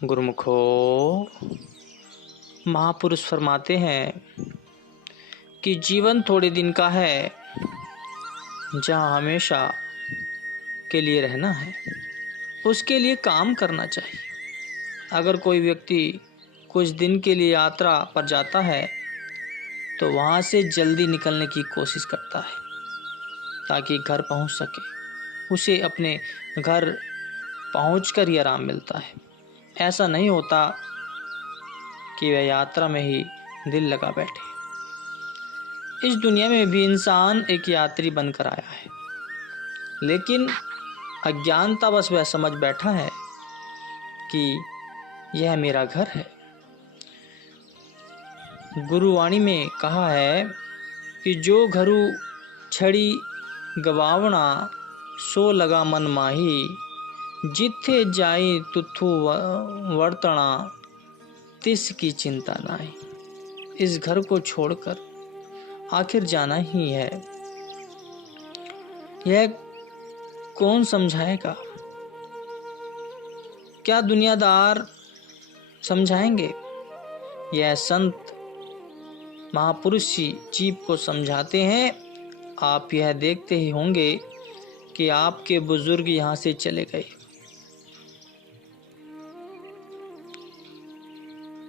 गुरुमुखो, महापुरुष फरमाते हैं कि जीवन थोड़े दिन का है, जहाँ हमेशा के लिए रहना है, उसके लिए काम करना चाहिए। अगर कोई व्यक्ति कुछ दिन के लिए यात्रा पर जाता है तो वहाँ से जल्दी निकलने की कोशिश करता है ताकि घर पहुँच सके। उसे अपने घर पहुँचकर ही आराम मिलता है। ऐसा नहीं होता कि वह यात्रा में ही दिल लगा बैठे। इस दुनिया में भी इंसान एक यात्री बनकर आया है, लेकिन अज्ञानतावश वह समझ बैठा है कि यह मेरा घर है। गुरुवाणी में कहा है कि जो घरू छड़ी गवावना सो लगा मन माही, जिथे जाई तुथु वर्तना तिस की चिंता नाई। इस घर को छोड़कर आखिर जाना ही है, यह कौन समझाएगा? क्या दुनियादार समझाएंगे? यह संत महापुरुष जीव को समझाते हैं। आप यह देखते ही होंगे कि आपके बुजुर्ग यहाँ से चले गए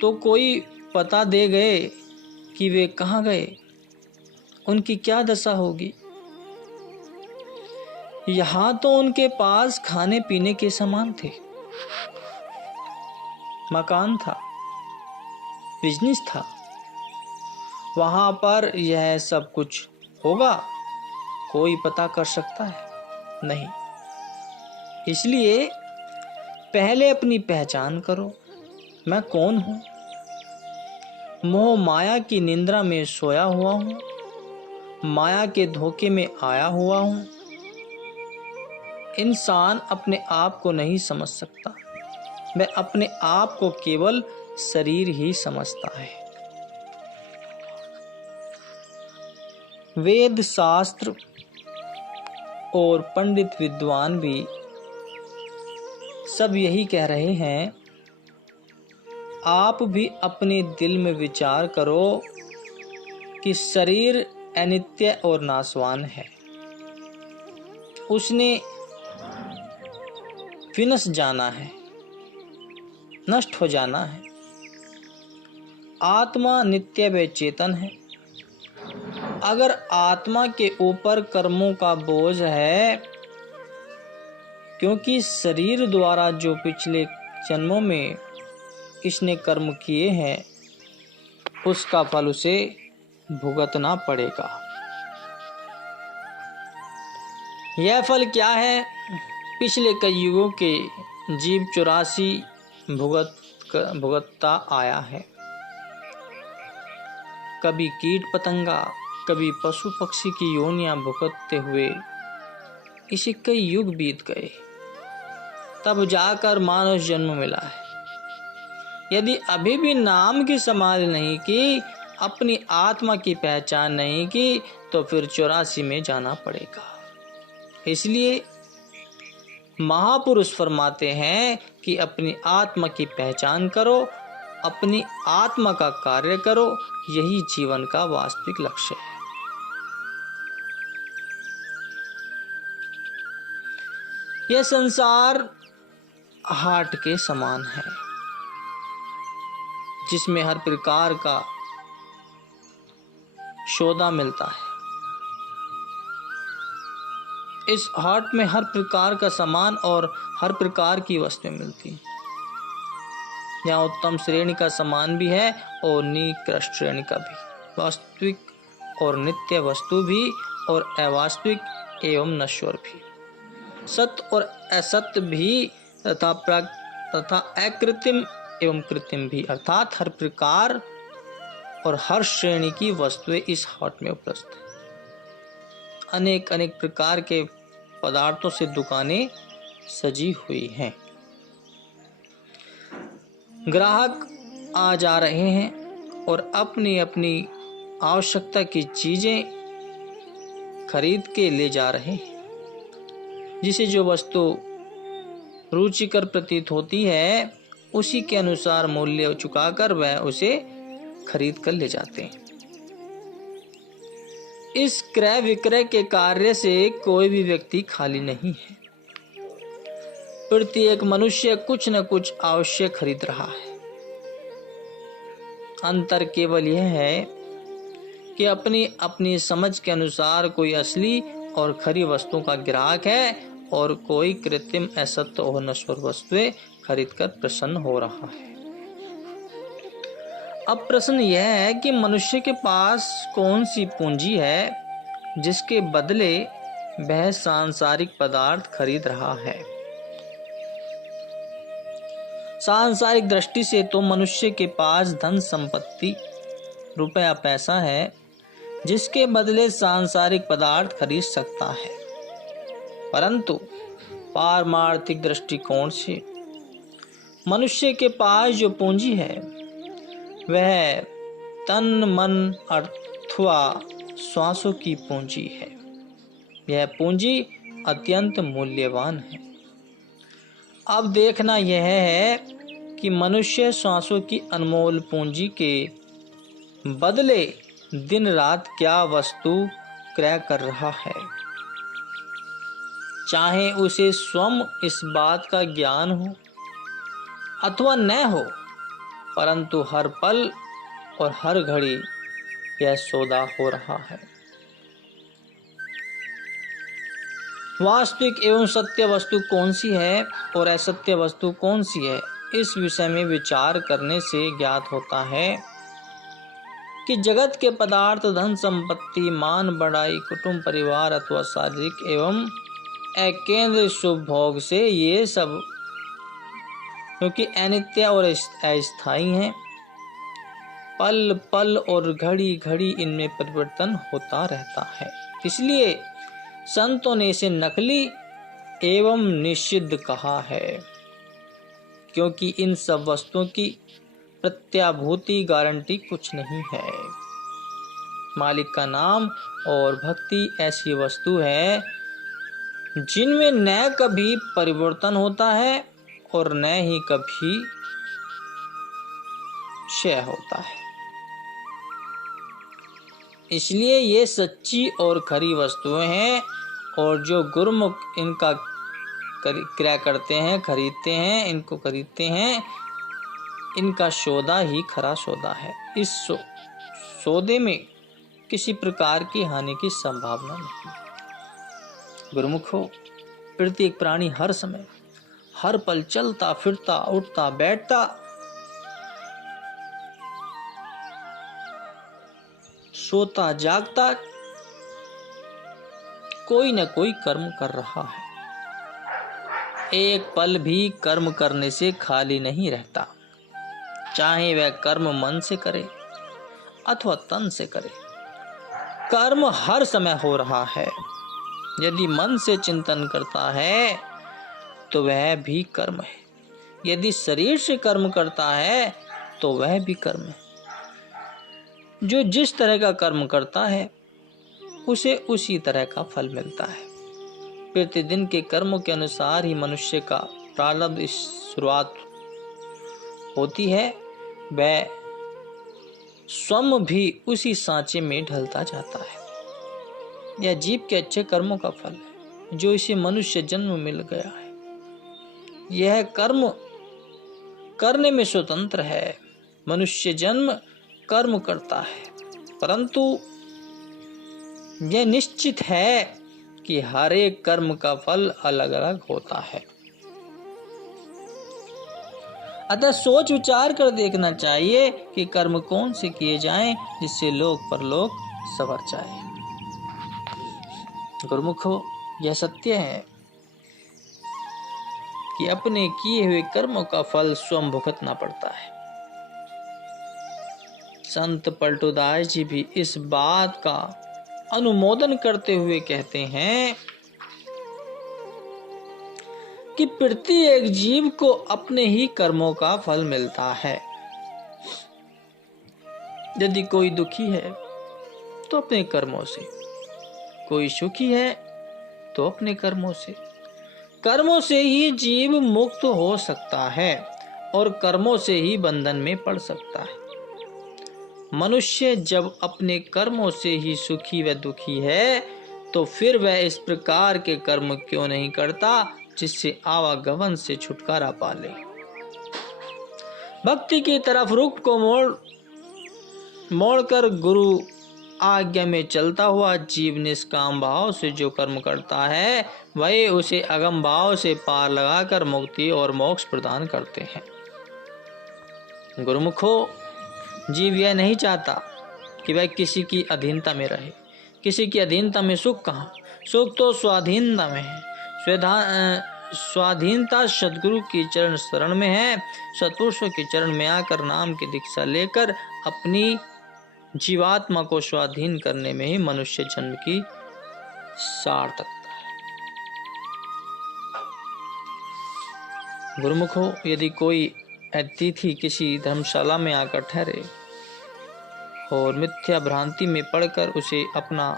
तो कोई पता दे गए कि वे कहाँ गए, उनकी क्या दशा होगी। यहाँ तो उनके पास खाने पीने के सामान थे, मकान था, बिजनेस था। वहाँ पर यह सब कुछ होगा, कोई पता कर सकता है? नहीं। इसलिए पहले अपनी पहचान करो, मैं कौन हूँ। मोह माया की निंद्रा में सोया हुआ हूँ, माया के धोखे में आया हुआ हूँ। इंसान अपने आप को नहीं समझ सकता, वह अपने आप को केवल शरीर ही समझता है। वेद शास्त्र और पंडित विद्वान भी सब यही कह रहे हैं। आप भी अपने दिल में विचार करो कि शरीर अनित्य और नाशवान है, उसने विनश जाना है, नष्ट हो जाना है। आत्मा नित्य व चेतन है। अगर आत्मा के ऊपर कर्मों का बोझ है, क्योंकि शरीर द्वारा जो पिछले जन्मों में इसने कर्म किए हैं, उसका फल उसे भुगतना पड़ेगा। यह फल क्या है? पिछले कई युगों के जीव 84 भुगतता आया है। कभी कीट पतंगा, कभी पशु पक्षी की योनियां भुगतते हुए इसे कई युग बीत गए, तब जाकर मानव जन्म मिला है। यदि अभी भी नाम की समाधि नहीं की, अपनी आत्मा की पहचान नहीं की, तो फिर 84 में जाना पड़ेगा। इसलिए महापुरुष फरमाते हैं कि अपनी आत्मा की पहचान करो, अपनी आत्मा का कार्य करो, यही जीवन का वास्तविक लक्ष्य है। यह संसार हाट के समान है, जिसमें हर प्रकार का सौदा मिलता है। इस हाट में हर प्रकार का सामान और हर प्रकार की वस्तुएं मिलती हैं। यहाँ उत्तम श्रेणी का सामान भी है और निकृष्ट श्रेणी का भी, वास्तविक और नित्य वस्तु भी और अवास्तविक एवं नश्वर भी, सत्य और असत्य भी, तथा अकृत्रिम एवं कृत्रिम भी, अर्थात हर प्रकार और हर श्रेणी की वस्तुएं इस हाट में उपलब्ध है। अनेक अनेक प्रकार के पदार्थों से दुकानें सजी हुई हैं। ग्राहक आ जा रहे हैं और अपनी अपनी आवश्यकता की चीजें खरीद के ले जा रहे हैं। जिसे जो वस्तु रुचिकर प्रतीत होती है, उसी के अनुसार मूल्य चुकाकर वह उसे खरीद कर ले जाते हैं। इस क्रय विक्रय के कार्य से कोई भी व्यक्ति खाली नहीं है। प्रत्येक मनुष्य कुछ न कुछ आवश्यक खरीद रहा है। अंतर केवल यह है कि अपनी अपनी समझ के अनुसार कोई असली और खरी वस्तुओं का ग्राहक है और कोई कृत्रिम, असत्य और नश्वर वस्तुएं खरीदकर प्रसन्न हो रहा है। अब प्रश्न यह है कि मनुष्य के पास कौन सी पूंजी है जिसके बदले वह सांसारिक पदार्थ खरीद रहा है। सांसारिक दृष्टि से तो मनुष्य के पास धन संपत्ति, रुपया पैसा है जिसके बदले सांसारिक पदार्थ खरीद सकता है, परंतु पारमार्थिक दृष्टिकोण से मनुष्य के पास जो पूंजी है वह तन मन अथवा श्वासों की पूंजी है। यह पूंजी अत्यंत मूल्यवान है। अब देखना यह है कि मनुष्य श्वासों की अनमोल पूंजी के बदले दिन रात क्या वस्तु क्रय कर रहा है। चाहे उसे स्वयं इस बात का ज्ञान हो अथवा न हो, परंतु हर पल और हर घड़ी यह सौदा हो रहा है। वास्तविक एवं सत्य वस्तु कौन सी है और असत्य वस्तु कौन सी है, इस विषय में विचार करने से ज्ञात होता है कि जगत के पदार्थ, धन संपत्ति, मान बढ़ाई, कुटुंब परिवार अथवा शारीरिक एवं अकेंद्र शुभ भोग से ये सब क्योंकि अनित्य और अस्थायी हैं, पल पल और घड़ी घड़ी इनमें परिवर्तन होता रहता है। इसलिए संतों ने इसे नकली एवं निषिद्ध कहा है, क्योंकि इन सब वस्तुओं की प्रत्याभूति गारंटी कुछ नहीं है। मालिक का नाम और भक्ति ऐसी वस्तु है जिनमें न कभी परिवर्तन होता है और न ही कभी क्षय होता है। इसलिए ये सच्ची और खरी वस्तुएं हैं और जो गुरुमुख इनका क्रय करते हैं, खरीदते हैं, इनको खरीदते हैं, इनका सौदा ही खरा सौदा है। इस सौदे में किसी प्रकार की हानि की संभावना नहीं। गुरुमुखो, प्रत्येक प्राणी हर समय हर पल चलता फिरता, उठता बैठता, सोता जागता कोई न कोई कर्म कर रहा है। एक पल भी कर्म करने से खाली नहीं रहता, चाहे वह कर्म मन से करे अथवा तन से करे। कर्म हर समय हो रहा है। यदि मन से चिंतन करता है तो वह भी कर्म है, यदि शरीर से कर्म करता है तो वह भी कर्म है। जो जिस तरह का कर्म करता है उसे उसी तरह का फल मिलता है। प्रतिदिन के कर्मों के अनुसार ही मनुष्य का प्रारब्ध इस शुरुआत होती है, वह स्वयं भी उसी सांचे में ढलता जाता है। यह जीव के अच्छे कर्मों का फल है जो इसे मनुष्य जन्म मिल गया है। यह कर्म करने में स्वतंत्र है। मनुष्य जन्म कर्म करता है, परंतु यह निश्चित है कि हर एक कर्म का फल अलग अलग होता है। अतः सोच विचार कर देखना चाहिए कि कर्म कौन से किए जाएं जिससे लोक परलोक संवर जाए। गुरुमुखो, यह सत्य है कि अपने किए हुए कर्मों का फल स्वयं भुगतना पड़ता है। संत पलटूदास जी भी इस बात का अनुमोदन करते हुए कहते हैं कि प्रत्येक जीव को अपने ही कर्मों का फल मिलता है। यदि कोई दुखी है तो अपने कर्मों से, कोई सुखी है तो अपने कर्मों से। कर्मों से ही जीव मुक्त हो सकता है और कर्मों से ही बंधन में पड़ सकता है। मनुष्य जब अपने कर्मों से ही सुखी व दुखी है तो फिर वह इस प्रकार के कर्म क्यों नहीं करता जिससे आवागमन से छुटकारा पा ले। भक्ति की तरफ रुख को मोड़कर गुरु आज्ञा में चलता हुआ जीव निष्काम भाव से जो कर्म करता है वही उसे अगम भाव से पार लगाकर मुक्ति और मोक्ष प्रदान करते हैं। गुरुमुखो, जीव यह नहीं चाहता कि वह किसी की अधीनता में रहे। किसी की अधीनता में सुख कहाँ, सुख तो स्वाधीनता में है। स्वाधीनता सदगुरु की चरण शरण में है। सत्पुरुषों के चरण में आकर नाम की दीक्षा लेकर अपनी जीवात्मा को स्वाधीन करने में ही मनुष्य जन्म की सार्थकता है। गुरुमुखो, यदि कोई अतिथि किसी धर्मशाला में आकर ठहरे और मिथ्या भ्रांति में पड़कर उसे अपना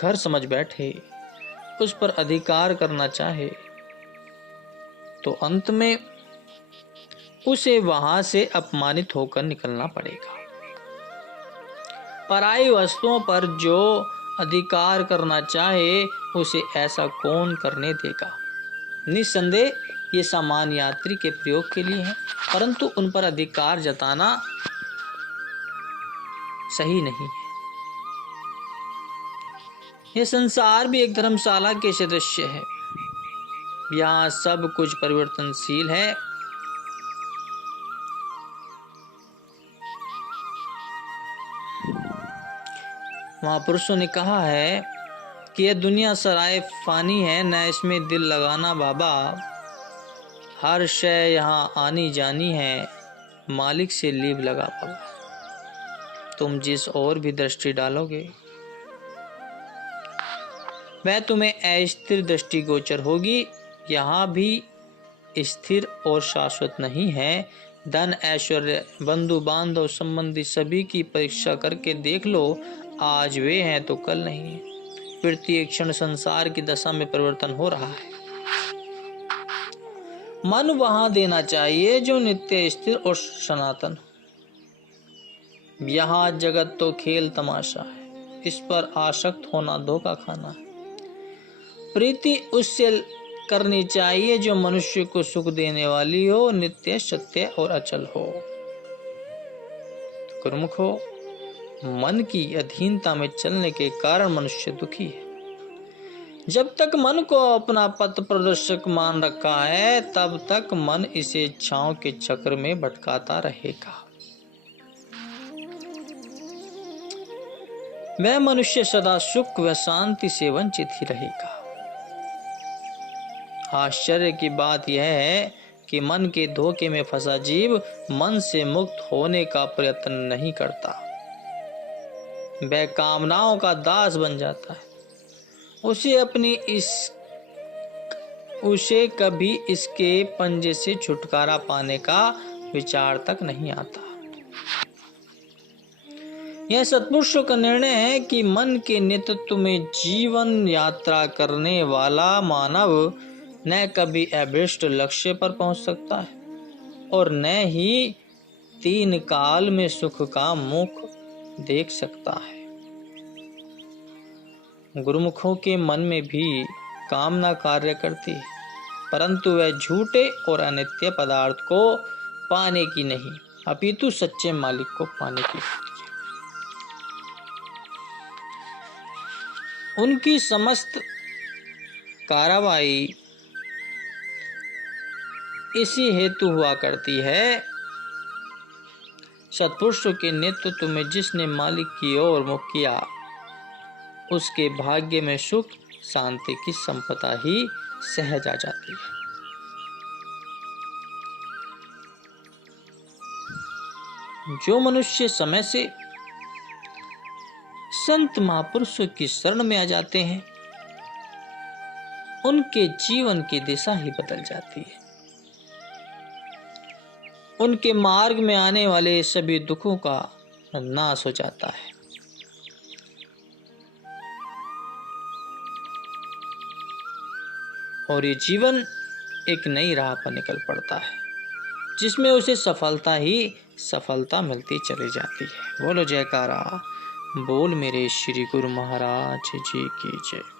घर समझ बैठे, उस पर अधिकार करना चाहे, तो अंत में उसे वहां से अपमानित होकर निकलना पड़ेगा। पराई वस्तुओं पर जो अधिकार करना चाहे उसे ऐसा कौन करने देगा। निस्संदेह ये सामान्य यात्री के प्रयोग के लिए है, परंतु उन पर अधिकार जताना सही नहीं है। यह संसार भी एक धर्मशाला के सदृश है। यहाँ सब कुछ परिवर्तनशील है। महापुरुषों ने कहा है कि यह दुनिया सराय फानी है, न इसमें दिल लगाना बाबा। हर शय यहाँ आनी जानी है, मालिक से लीव लगा बाबा। तुम जिस और भी दृष्टि डालोगे वह तुम्हें अस्थिर दृष्टि गोचर होगी। यहाँ भी स्थिर और शाश्वत नहीं है। धन, ऐश्वर्य, बंधु बांधव, संबंधी सभी की परीक्षा करके देख लो। आज वे हैं तो कल नहीं है। प्रत्येक क्षण संसार की दशा में परिवर्तन हो रहा है। मन वहां देना चाहिए जो नित्य स्थिर और सनातन। यहाँ जगत तो खेल तमाशा है, इस पर आसक्त होना धोखा खाना है। प्रीति उससे करनी चाहिए जो मनुष्य को सुख देने वाली हो, नित्य, सत्य और अचल हो। गुरुमुखो, मन की अधीनता में चलने के कारण मनुष्य दुखी है। जब तक मन को अपना पथ प्रदर्शक मान रखा है तब तक मन इसे इच्छाओं के चक्र में भटकाता रहेगा। वह मनुष्य सदा सुख व शांति से वंचित ही रहेगा। आश्चर्य की बात यह है कि मन के धोखे में फंसा जीव मन से मुक्त होने का प्रयत्न नहीं करता। वह कामनाओं का दास बन जाता है। उसे कभी इसके पंजे से छुटकारा पाने का विचार तक नहीं आता। यह सत्पुरुषों का निर्णय है कि मन के नेतृत्व में जीवन यात्रा करने वाला मानव न कभी अभीष्ट लक्ष्य पर पहुंच सकता है और न ही तीन काल में सुख का मुख देख सकता है। गुरुमुखों के मन में भी कामना कार्य करती है, परंतु वह झूठे और अनित्य पदार्थ को पाने की नहीं, अपितु सच्चे मालिक को पाने की होती है। उनकी समस्त कार्रवाई इसी हेतु हुआ करती है। सत्पुरुषों के नेतृत्व में जिसने मालिक की ओर मुख किया उसके भाग्य में सुख शांति की संपदा ही सहज आ जाती है। जो मनुष्य समय से संत महापुरुषों की शरण में आ जाते हैं उनके जीवन की दिशा ही बदल जाती है। उनके मार्ग में आने वाले सभी दुखों का नाश हो जाता है। और ये जीवन एक नई राह पर निकल पड़ता है, जिसमें उसे सफलता ही सफलता मिलती चली जाती है। बोलो जयकारा, बोल मेरे श्री गुरु महाराज जी की जय।